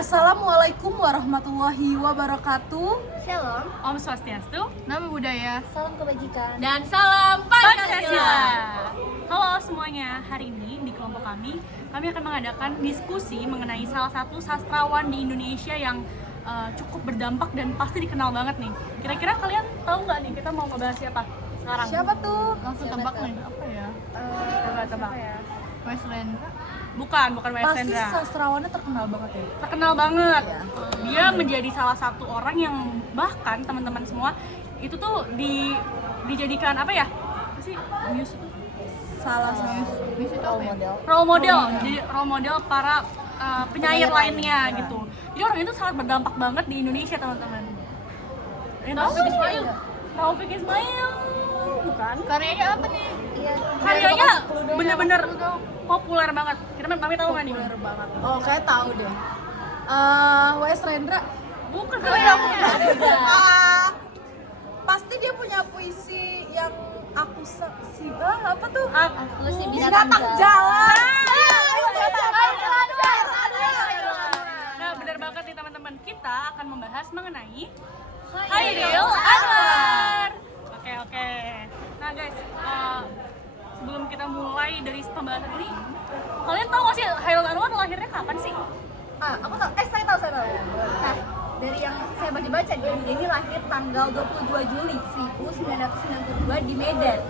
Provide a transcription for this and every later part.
Assalamualaikum warahmatullahi wabarakatuh. Shalom, Om Swastiastu, Nama budaya. salam kebajikan. Dan salam Pancasila. Halo semuanya, hari ini di kelompok kami akan mengadakan diskusi mengenai salah satu sastrawan di Indonesia yang cukup berdampak dan pasti dikenal banget nih. Kira-kira kalian tahu nggak nih kita mau ngebahas siapa sekarang? Siapa tuh? Langsung tebak nih. Apa ya? Tebak-tebak. Westlandra. Bukan W.S. Pasti Rendra. sastrawannya terkenal banget ya. Terkenal banget. Iya. Dia menjadi salah satu orang yang bahkan teman-teman semua itu tuh dijadikan apa ya? Apa sih? Muse itu Salah satu Misi itu apa ya? Model. role model, jadi role model para penyair lainnya lainnya. gitu. Jadi orang itu sangat berdampak banget di Indonesia, teman-teman. Taufik Ismail. Taufik Ismail, bukan? Karyanya apa nih? Iya. Karyanya bener-bener populer banget. Kita mami tahu nggak nih? populer banget. Oh, kayak tahu deh. W.S. Rendra. Bukan. Pasti dia punya puisi yang aku apa tuh? Aku sih Binatang jalan. Nah, bener banget nih teman-teman. Kita akan membahas mengenai Chairil Anwar. Oke. Nah guys, sebelum kita mulai dari pembahasan ini, kalian tahu nggak sih Chairil Anwar lahirnya kapan sih? Aku tahu. Saya tahu. Nah, dari yang saya baca-baca dia ini lahir tanggal 22 Juli 1992 di Medan.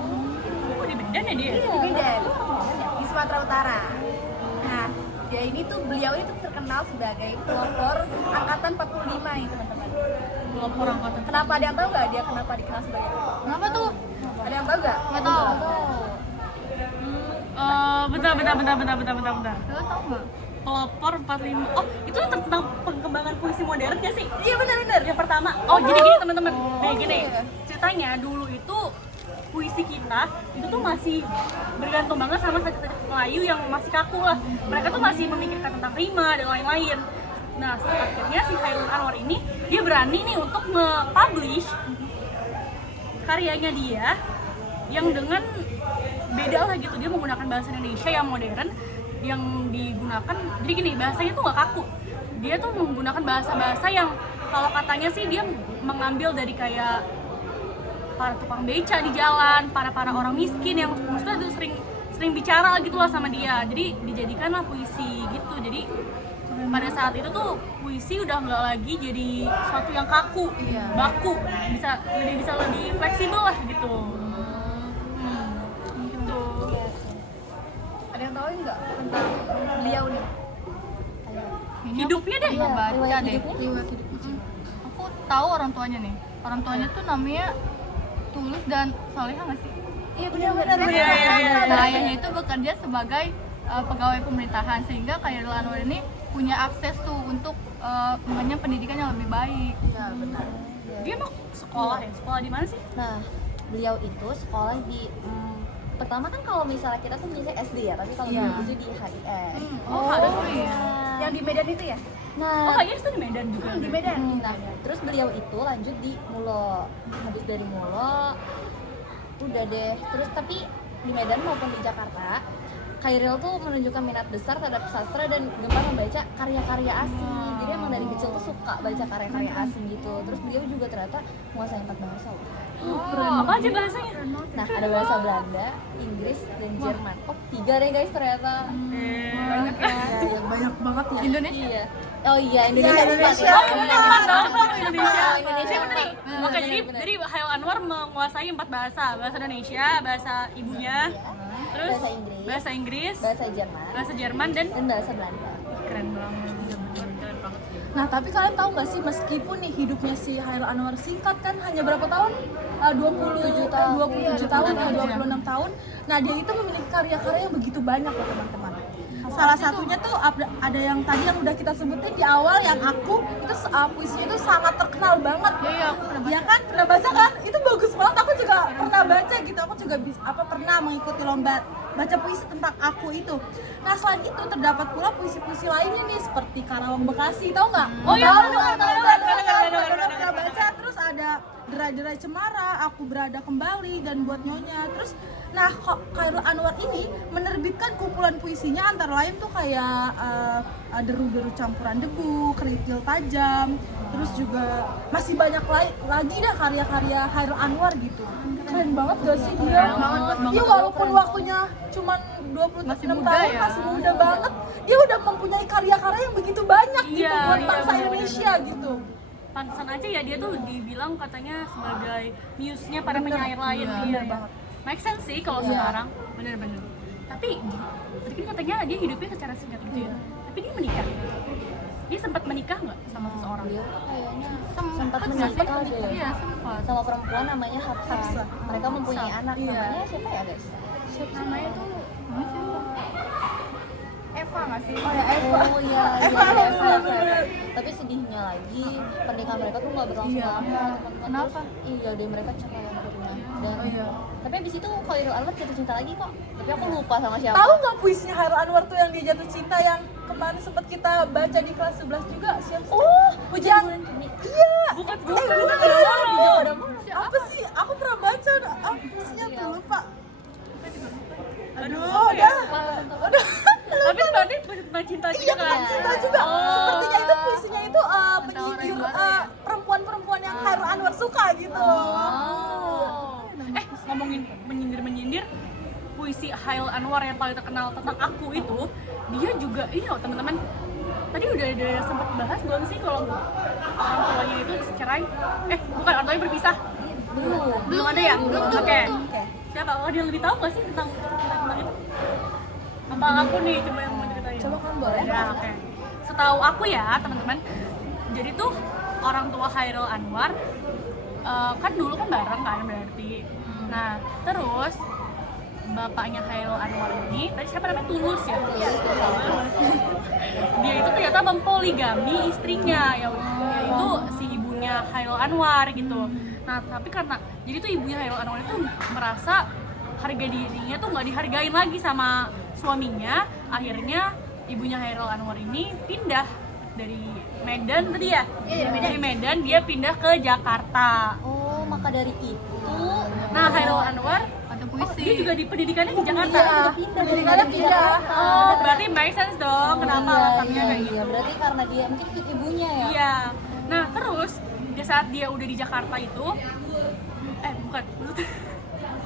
Oh, di Medan ya dia? Di Medan, di Sumatera Utara. Nah, beliau itu terkenal sebagai pelopor angkatan 45 ini, teman-teman. Pelopor angkatan. Kenapa ada yang tahu nggak dia kenapa dikenal sebagai itu? Kenapa tuh? Ada yang tahu nggak? Nggak tahu. Bentar. Lo tau nggak? Pelopor 45. Oh, itu tentang pengembangan puisi modern ya sih? Iya benar. Yang pertama. Oh, jadi gini teman-teman. Gini. iya. Ceritanya dulu itu puisi kita itu tuh masih bergantung banget sama sastrawan Melayu yang masih kaku lah. Mereka tuh masih memikirkan tentang rima dan lain-lain. Nah, akhirnya si Chairil Anwar ini dia berani nih untuk nge-publish karyanya dia yang dengan beda lah gitu. Dia menggunakan bahasa Indonesia yang modern yang digunakan. Jadi gini, bahasanya tuh nggak kaku. Dia tuh menggunakan bahasa-bahasa yang kalau katanya sih dia mengambil dari kayak para tukang beca di jalan, para orang miskin yang maksudnya tuh sering bicara gitu lah sama dia. Jadi dijadikanlah puisi gitu. Jadi pada saat itu tuh puisi udah nggak lagi jadi sesuatu yang kaku, baku, bisa lebih fleksibel lah gitu. Gitu. Ada yang tahu nggak tentang beliau nih? Hidupnya deh. Iya, baca riwayat deh. hidupnya? Aku tahu orang tuanya nih. Orang tuanya tuh namanya Tulus dan Soleha nggak sih? Iya benar. Nah, ayahnya itu bekerja sebagai pegawai pemerintahan sehingga Chairil Anwar ini punya akses tuh untuk mengenyam pendidikan yang lebih baik. Iya, benar. Dia mau sekolah ya? Sekolah di mana sih? Nah, beliau itu sekolah di pertama kan kalau misalnya kita tuh misalnya SD ya, tapi kalau beliau itu di HIS. Oh, harus ya. Yang di Medan itu ya? Oh, Nah, kayaknya itu di Medan juga. di Medan. Nah, terus beliau itu lanjut di Mulo. Habis dari Mulo, udah deh. Terus tapi di Medan maupun di Jakarta, Chairil tuh menunjukkan minat besar terhadap sastra dan gemar membaca karya-karya asing. Jadi emang dari kecil tuh suka baca karya-karya asing gitu. Terus beliau juga ternyata menguasai 4 bahasa loh. Apa aja bahasanya? Nah, ada bahasa Belanda, Inggris, dan Jerman. Oh, 3 deh guys ternyata. Banyak ya. Banyak banget ya. Indonesia. Iya. Oh iya, Indonesia. Indonesia. empat, Oh, ya. benar dong, Indonesia. Oh, Indonesia bener. Oke, jadi Chairil Anwar menguasai 4 bahasa. Bahasa Indonesia, bahasa ibunya, terus Bahasa Inggris, bahasa bahasa Jerman, Jerman dan bahasa Belanda. keren banget. Nah, tapi kalian tahu nggak sih meskipun nih hidupnya si Chairil Anwar singkat kan hanya berapa tahun? 27 tahun, 26 tahun. Nah, dia itu memiliki karya-karya yang begitu banyak loh, teman-teman. Salah satunya tuh ada yang tadi yang udah kita sebutin di awal yang aku itu puisinya itu sangat terkenal banget. Iya, aku pernah baca. Iya kan? Pernah baca kan? Itu bagus banget. Aku juga pernah baca gitu. Aku juga pernah mengikuti lomba baca puisi tentang aku itu. Nah, selain itu terdapat pula puisi-puisi lainnya nih seperti Karawang Bekasi, tahu nggak? Oh iya, Tahu, benar, tahu, benar, tahu, benar, pernah baca. Terus ada kayak derai-derai cemara, aku berada kembali, dan buat nyonya. Terus nah Chairul Anwar ini menerbitkan kumpulan puisinya antara lain tuh kayak deru-deru campuran debu, kerikil tajam, terus juga masih banyak lagi dah karya-karya Chairul Anwar gitu. Keren banget gak sih dia? Dia walaupun waktunya cuman 26 Masih tahun, muda ya. masih muda banget, dia udah mempunyai karya-karya yang begitu banyak gitu Iya, buat iya, bangsa bener-bener. Indonesia gitu. Pantesan aja ya dia tuh dibilang katanya sebagai muse-nya para penyair lain. Iya, Iya, banget. make sense sih kalau Iya. sekarang, bener-bener. Tapi tadi kan katanya dia hidupnya secara singkat gitu ya. Tapi dia menikah. Dia sempat menikah nggak sama seseorang? Dia tuh kayaknya Sempat sempat nggak sih? menikah deh Iya, sempat. sama perempuan namanya Hafsah. Hafsah. Mereka mempunyai anak, Iya. namanya siapa ya guys? Namanya tuh Eva nggak sih? Oh ya Eva. Oh iya, Eva. Tapi sedihnya lagi pernikahan mereka tuh nggak berlangsung Iya. lama. Kenapa? Terus, iya, deh mereka cerai akhirnya. Dan Oh iya. tapi abis itu Chairul Anwar jatuh cinta lagi kok. Tapi aku lupa sama siapa. Tahu nggak puisinya Chairul Anwar tuh yang dia jatuh cinta yang kemarin sempat kita baca di kelas 11 juga, siapa sih? Oh, Hujan. Iya. Bukan Apa sih? Aku pernah baca puisinya Iya. tuh lupa. Aduh, apa ya? udah. Tapi itu berarti tentang cinta juga Iya, kan? tentang cinta juga. Oh. Sepertinya itu puisinya itu menyindir orang baru ya? perempuan-perempuan yang Chairul Anwar suka gitu. Oh. Ngomongin menyindir, puisi Chairul Anwar yang paling terkenal tentang aku itu, dia juga ini loh teman-teman. Tadi udah ada sempat bahas belum sih kalau orang tuanya itu cerai? Bukan, orang tuanya berpisah. Belum ada ya? Oke. Siapa? Oh, dia lebih tahu nggak sih tentang itu? Apa aku nih coba yang mau ceritain? Coba kamu boleh. Ya, oke. Setahu aku ya, teman-teman. Jadi tuh orang tua Chairul Anwar kan dulu kan bareng kan berarti. Nah, terus bapaknya Chairul Anwar ini, tadi siapa namanya? Tulus ya? Dia itu ternyata mempoligami istrinya, yaitu si ibunya Chairul Anwar gitu. Nah, tapi karena jadi tuh ibunya Chairul Anwar itu merasa harga dirinya tuh nggak dihargain lagi sama suaminya. Akhirnya ibunya Chairul Anwar ini pindah dari Medan tadi ya? Dari Medan dia pindah ke Jakarta. Oh, maka dari itu Nah, Chairul Anwar Ada dia puisi. juga di pendidikannya di Jakarta. Iya, pindah pendidikannya pindah. Oh, berarti make sense dong kenapa alasannya kayak gitu. Iya, berarti karena dia mungkin ikut ibunya ya. Iya. Nah, terus di saat dia udah di Jakarta itu bukan.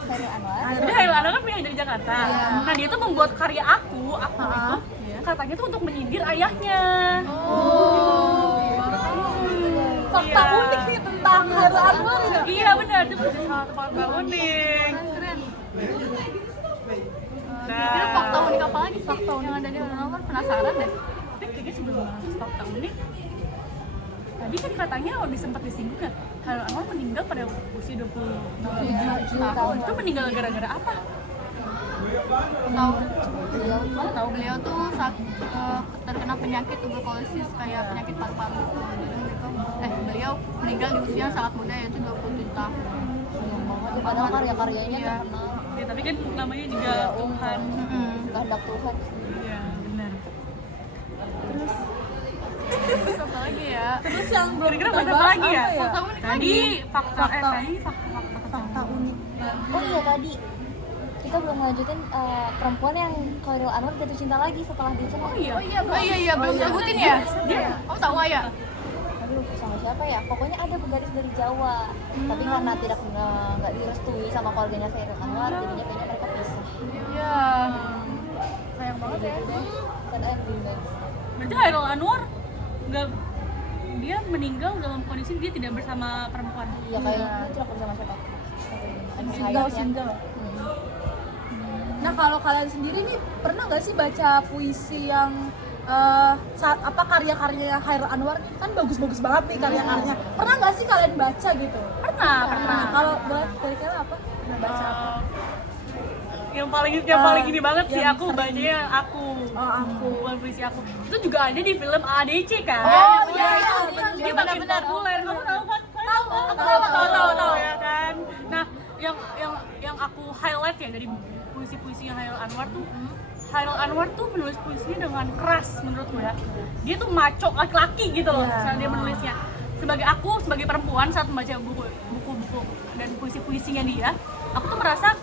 Chairul Anwar. Jadi Chairul Anwar kan pindah dari Jakarta. Nah, dia tuh membuat karya aku itu katanya tuh untuk menyindir ayahnya. Fakta Iya. unik nih tentang Chairul Anwar ya. Iya benar, itu menjadi salah satu fakta unik. Keren. Nah, Kira-kira fakta unik apa lagi fakta unik yang ada di Anwar? Penasaran deh. tapi kayaknya sebelum bahas fakta unik, tadi kan katanya udah sempat disinggung kan, Chairul Anwar meninggal pada usia 27 tahun. Itu meninggal gara-gara apa? Tahu beliau tuh saat terkena penyakit tuberkulosis kayak penyakit paru-paru gitu. Jadi beliau meninggal di usia yang sangat muda yaitu 27 tahun. Padahal karya-karyanya Iya. terkenal. Ya, tapi kan namanya juga Tuhan. Kehendak Tuhan. Iya, benar. Terus apa lagi ya? Terus yang belum Kira-kira kita bahas apa bahas lagi ya? apa ya? Fakta unik Tadi lagi. fakta Fakta unik. Oh iya tadi kita belum melanjutin perempuan yang Chairul Anwar jatuh cinta lagi setelah dia cerai. Oh iya. Oh iya belum sebutin ya? Kamu tahu nggak ya? Aduh, lupa sama siapa ya? Pokoknya ada pegaris dari Jawa. Tapi karena tidak nggak direstui sama keluarganya Chairul Anwar, jadinya kayaknya mereka pisah. Iya. Sayang banget ya. Sad ending guys. Berarti Chairul Anwar nggak, dia meninggal dalam kondisi dia tidak bersama perempuan. Iya kayaknya tidak bersama siapa. Single, single. Nah kalau kalian sendiri nih pernah nggak sih baca puisi yang karya-karya Chairul Anwar nih kan bagus-bagus banget nih karya-karyanya. Pernah nggak sih kalian baca gitu? Pernah. Nah, kalau buat dari kalian apa? Pernah baca apa? Yang paling ini banget sih yang aku sering. bacanya aku. Oh, aku. Bukan puisi aku. Itu juga ada di film ADC kan? Oh, iya, Dia benar, makin benar. populer. Kamu tahu kan? Tahu ya kan. Nah, yang aku highlight ya dari puisi-puisinya Chairul Anwar tuh, Chairul Anwar tuh menulis puisinya dengan keras menurut gue ya. Dia tuh maco laki-laki gitu loh, Iya. cara dia menulisnya. sebagai perempuan saat membaca buku-buku dan puisi-puisinya dia, aku tuh merasa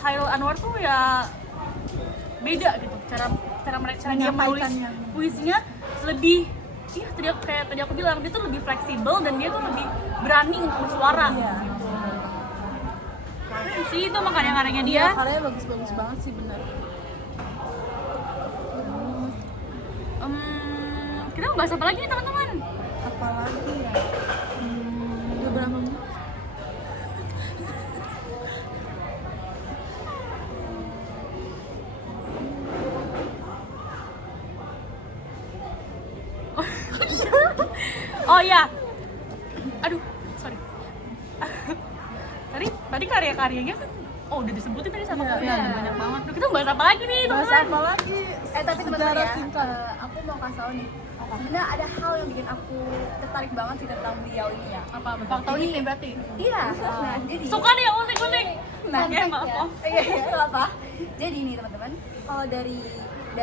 Chairul Anwar tuh ya beda gitu cara dia menulis puisinya lebih tadi aku bilang dia tuh lebih fleksibel dan dia tuh lebih berani untuk bersuara gitu. Keren sih itu makanya karyanya dia. Karyanya bagus-bagus banget sih, benar. Kita mau bahas apa lagi nih teman-teman? Apalagi ya? Udah berapa menit? Oh ya, aduh, sorry. Tadi karya-karyanya kan, udah disebutin tadi sama kalian. Iya. Banyak banget. Duh, kita bahas apa lagi nih Bahas teman-teman? apa lagi? Tapi teman-teman Sejarah ya, singkat. aku mau kasih tau nih. Sebenarnya ada hal yang bikin aku tertarik banget sih tentang beliau ini ya. Apa? Fakta unik nih berarti? Iya. Nah, jadi Suka nih yang unik-unik. Nah, Oke, maaf. Iya, nggak apa. Jadi nih teman-teman, kalau dari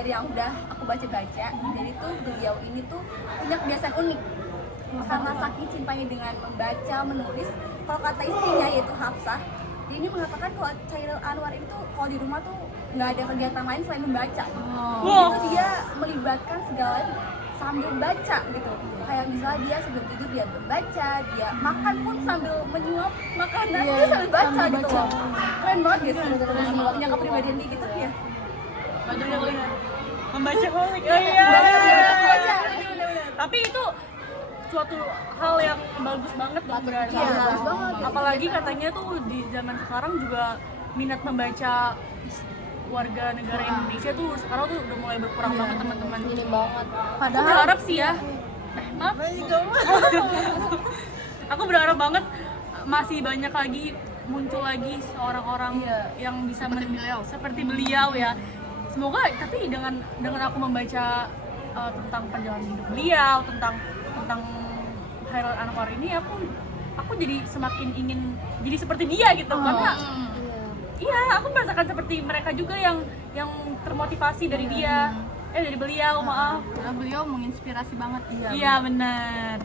yang udah aku baca-baca, jadi tuh beliau ini tuh punya kebiasaan unik. Karena saking cintanya dengan membaca, menulis, kalau kata istrinya yaitu Hafsah, dia ini mengatakan kalau Chairul Anwar itu kalau di rumah tuh nggak ada kegiatan lain selain membaca. Wow. Itu dia melibatkan segalanya sambil baca gitu. Kayak misalnya dia sebelum tidur dia membaca, dia makan pun sambil menyuap makanan Iya, dia sambil baca sambil gitu baca. loh. Keren banget guys, kalau punya kepribadian kayak gitu ya. Membaca komik. Baca. Tapi itu suatu hal yang bagus banget dong berarti. Iya, bagus banget. Apalagi katanya tuh di zaman sekarang juga minat membaca warga negara Indonesia tuh sekarang tuh udah mulai berkurang banget teman-teman. Ini banget. Aku Padahal berharap sih ya. Maaf. Aku berharap banget masih banyak lagi muncul lagi orang-orang yang bisa seperti beliau ya. Semoga tapi dengan aku membaca tentang perjalanan hidup beliau, tentang Chairul Anwar ini aku jadi semakin ingin jadi seperti dia gitu karena iya aku merasakan seperti mereka juga yang termotivasi dari dia dari beliau maaf. Karena beliau menginspirasi banget. Iya benar.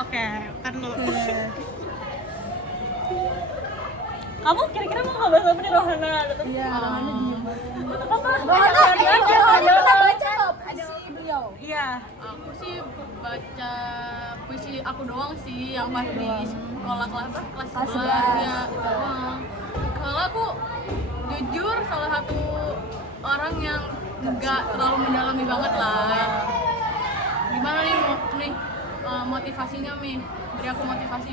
Oke, kan dulu. Kamu kira-kira mau ngebahas apa nih Rohana? iya, Rohana diem. Apa? Rohana baca nggak puisi beliau? Iya. Aku sih baca puisi aku doang sih yang pas di sekolah kelas 11 ya itu doang. Kalau aku jujur salah satu orang yang nggak terlalu mendalami banget lah. Gimana nih motivasinya Mi? Beri aku motivasi.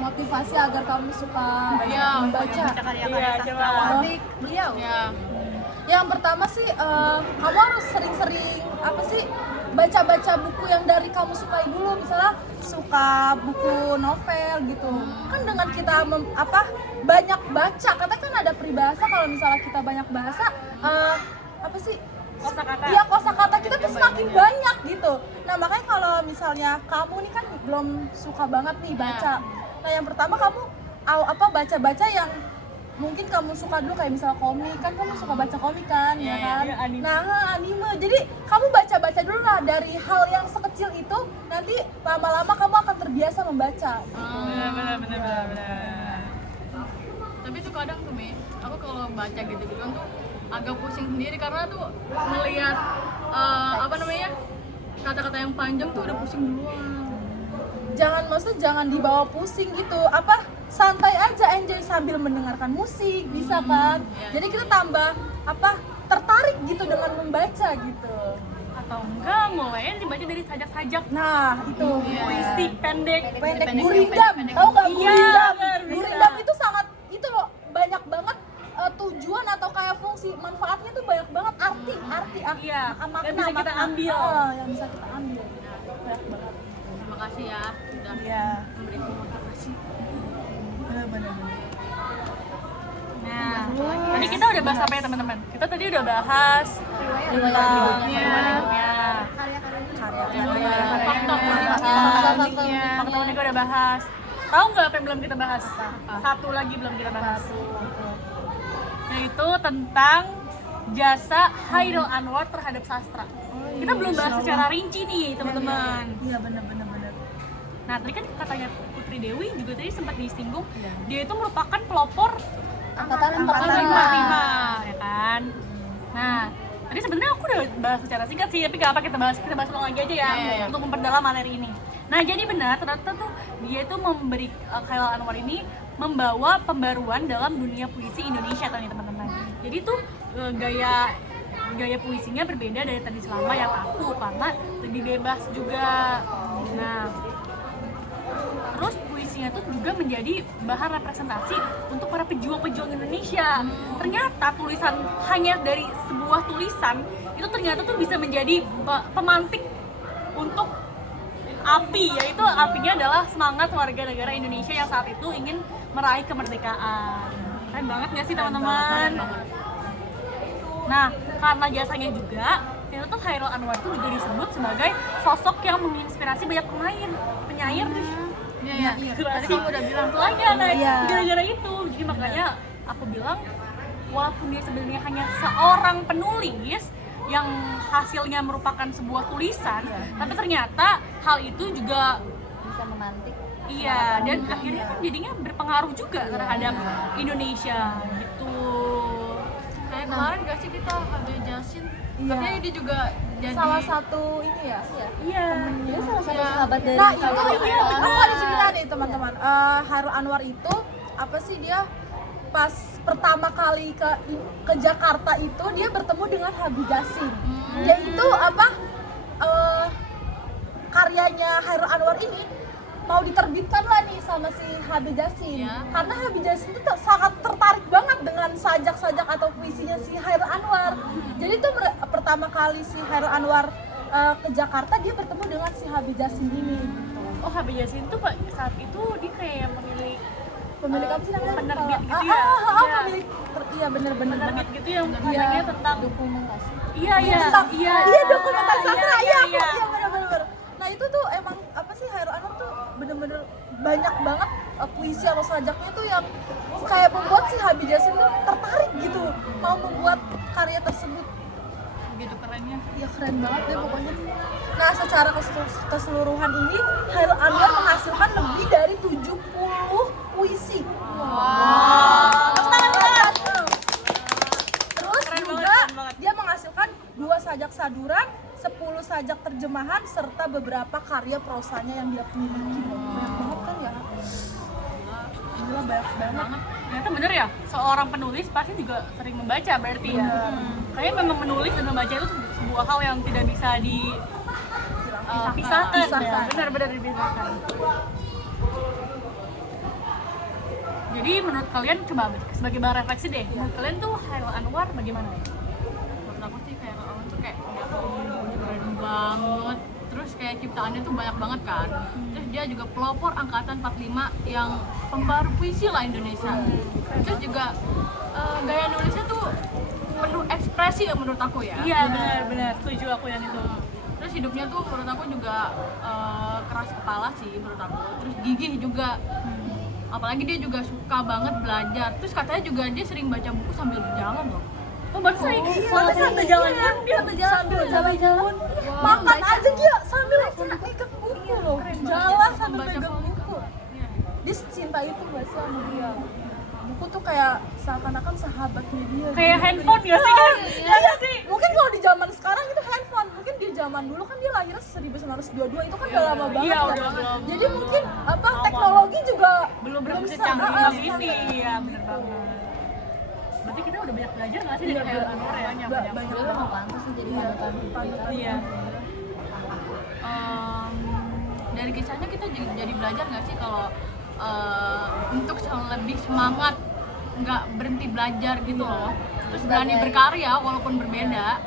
Motivasi agar kamu suka membaca. Iya, coba. Komik beliau. Ya. Yang pertama sih kamu harus sering-sering baca-baca buku yang dari kamu sukai dulu. Misalnya suka buku novel gitu. Kan dengan kita banyak baca, katanya kan ada peribahasa kalau misalnya kita banyak bahasa Kosakata. Iya, kosakata kita tuh semakin banyak gitu. Nah, makanya kalau misalnya kamu nih kan belum suka banget nih baca. Nah, yang pertama kamu baca-baca yang mungkin kamu suka dulu, kayak misalnya komik, kan kamu suka baca komik kan, ya kan? iya, anime. Nah, anime. Jadi kamu baca-baca dulu lah dari hal yang sekecil itu, nanti lama-lama kamu akan terbiasa membaca. Benar. Tapi tuh kadang tuh Mi, aku kalau baca gitu-gitu tuh agak pusing sendiri karena tuh melihat kata-kata yang panjang tuh udah pusing duluan. Jangan dibawa pusing gitu. Santai aja, enjoy sambil mendengarkan musik, bisa kan? Jadi kita tambah tertarik gitu dengan membaca gitu. Atau enggak mulai dibaca dari sajak-sajak. Nah, itu Puisi pendek. Gurindam. Tahu nggak Iya, Gurindam? benar, Gurindam bisa. itu sangat loh, banyak banget tujuan atau kayak fungsi manfaatnya tuh banyak banget, arti Iya, makna yang bisa kita ambil. yang bisa kita ambil banyak banget. Terima kasih ya sudah Iya. memberiku motivasi. Benar. Nah, tadi kita udah bahas apa ya teman-teman? Kita tadi udah bahas Riwayat hidupnya, Fakta uniknya, fakta uniknya udah bahas. Tahu nggak apa yang belum kita bahas? Satu lagi belum kita bahas. Yaitu tentang jasa Chairul Anwar terhadap sastra. kita belum bahas secara rinci nih teman-teman. Iya benar. Nah tadi kan katanya Putri Dewi juga tadi sempat disinggung, dia itu merupakan pelopor Angkatan 45, ya kan. Nah tadi sebenarnya aku udah bahas secara singkat sih, tapi gak apa, kita bahas ulang lagi aja ya, untuk memperdalam materi ini. Nah jadi benar, ternyata tuh dia itu memberi, Chairul Anwar ini membawa pembaruan dalam dunia puisi Indonesia teman-teman. Jadi tuh gaya puisinya berbeda dari tradisi lama yang kaku, karena lebih bebas juga. Nah terus puisinya tuh juga menjadi bahan representasi untuk para pejuang-pejuang Indonesia. Ternyata tulisan, hanya dari sebuah tulisan itu ternyata tuh bisa menjadi pemantik untuk api, yaitu apinya adalah semangat warga negara Indonesia yang saat itu ingin meraih kemerdekaan. Keren banget gak sih teman-teman? Nah, karena jasanya juga, ternyata tuh Chairul Anwar itu juga disebut sebagai sosok yang menginspirasi banyak penyair. Iya. Tadi kamu udah bilang tuh. Gara-gara itu, jadi makanya aku bilang, walaupun dia sebenarnya hanya seorang penulis yang hasilnya merupakan sebuah tulisan, tapi ternyata hal itu juga bisa memantik. Iya, dan akhirnya kan jadinya berpengaruh juga terhadap Indonesia gitu. Kayak kemarin gak sih kita ada Jasin, katanya dia juga jadi Salah satu ini ya. Iya. Dia salah satu sahabat dari Nah itu Chairul aku ada cerita nih teman-teman. Chairul Anwar itu apa sih, dia pas pertama kali ke Jakarta itu dia bertemu dengan Habib Jasin. Dia itu apa, karyanya Chairul Anwar ini mau diterbitkan lah nih sama si Habib Jasin. Karena Habib Jasin itu sangat tertarik banget dengan sajak-sajak atau puisinya si Chairul Anwar. Jadi itu pertama kali si Chairul Anwar ke Jakarta, dia bertemu dengan si Habib Jasin ini. Oh, Habib Jasin tuh Pak, saat itu dia kayak Pemilik apa sih namanya? penerbit gitu ya? Pemilik. Iya bener-bener Penerbit gitu yang katanya tentang dokumentasi. Iya, dokumentasi sastra. Iya. Iya bener-bener. Nah itu tuh emang apa sih, Chairul Anwar tuh bener-bener banyak banget puisi atau sajaknya tuh yang kayak membuat si Habib Jasin tuh tertarik gitu, mau membuat karya tersebut. gitu kerennya. Ya keren banget deh pokoknya. Nah secara keseluruhan ini Chairul Anwar menghasilkan lebih dari 70 puisi. Terus Keren juga banget. dia menghasilkan 2 sajak saduran, 10 sajak terjemahan, serta beberapa karya prosanya yang dia miliki. Banyak banget kan ya? Gila, banyak banget. Ternyata bener ya, seorang penulis pasti juga sering membaca berarti ya. Kayaknya memang menulis dan membaca itu sebuah hal yang tidak bisa dipisahkan. Benar-benar dipisahkan. Jadi menurut kalian, coba sebagai bahan refleksi deh, menurut kalian tuh Chairul Anwar bagaimana? Menurut aku sih kayak Chairul Anwar tuh kayak keren banget. Terus kayak ciptaannya tuh banyak banget kan. Terus dia juga pelopor angkatan 45 yang pembaru puisi lah Indonesia. Terus juga gaya nulisnya tuh penuh ekspresi ya menurut aku ya. Iya benar, setuju aku yang itu. Terus hidupnya tuh menurut aku juga keras kepala sih menurut aku. Terus gigih juga. Apalagi dia juga suka banget belajar. Terus katanya juga dia sering baca buku sambil berjalan loh. Oh baru saya sambil jalan kan? Dia Sambil jalan. Makan aja dia sambil megang buku loh. Jalan sambil Baca megang buku. Iya. Dia cinta itu gak sih sama dia? Buku tuh kayak seakan-akan sahabatnya dia. kayak handphone ya sih kan? Iya sih. Mungkin kalau di zaman sekarang itu handphone, mungkin di zaman dulu kan dia lahirnya 1922, itu kan udah lama banget Iya, ya. udah lama. Jadi mungkin apa, teknologi juga Belum bisa. secanggih ini ya, bener banget. Berarti kita udah banyak belajar nggak sih dari Chairul Anwar ya? Banyak Dia memang pantas sih jadi panutan kita. Iya. Dari kisahnya kita jadi belajar nggak sih kalau untuk lebih semangat, nggak berhenti belajar gitu loh. Terus berani berkarya walaupun berbeda.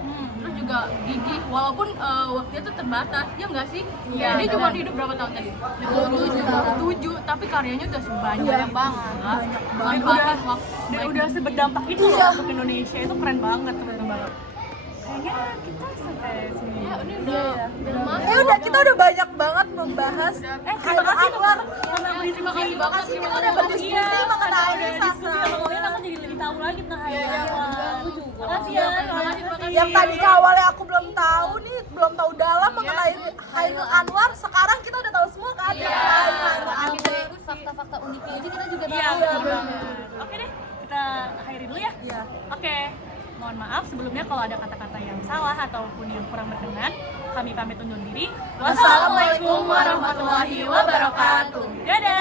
Terus juga gigih walaupun waktunya tuh terbatas, ya nggak sih? Iya, Dia benar. cuma hidup berapa tahun tadi? 27, tapi karyanya udah sebanyak banget. Manfaatin waktu. Dan udah seberdampak itu loh untuk Indonesia, itu keren banget, keren banget. kayaknya kita sampai sini. Ya, ini udah masuk. Udah kita udah banyak banget membahas Terima Hairul kasih Anwar. karena Terima kasih banget. Kita udah berdiskusi mengenai udah diskusi sama kalian, aku jadi lebih tahu lagi tentang Hairul Anwar. Aku juga. Makasih ya. Yang tadinya awalnya aku belum tahu nih, belum tahu dalam mengenai Hairul Anwar, sekarang kita udah tahu semua kan mengenai Hairul Anwar. Fakta-fakta uniknya aja kita juga Iya, tahu. betul banget. Oke deh, kita akhiri dulu ya. Iya. Oke, mohon maaf sebelumnya kalau ada kata-kata yang salah ataupun yang kurang berkenan. Kami pamit undur diri. Wassalamualaikum warahmatullahi wabarakatuh. Dadah.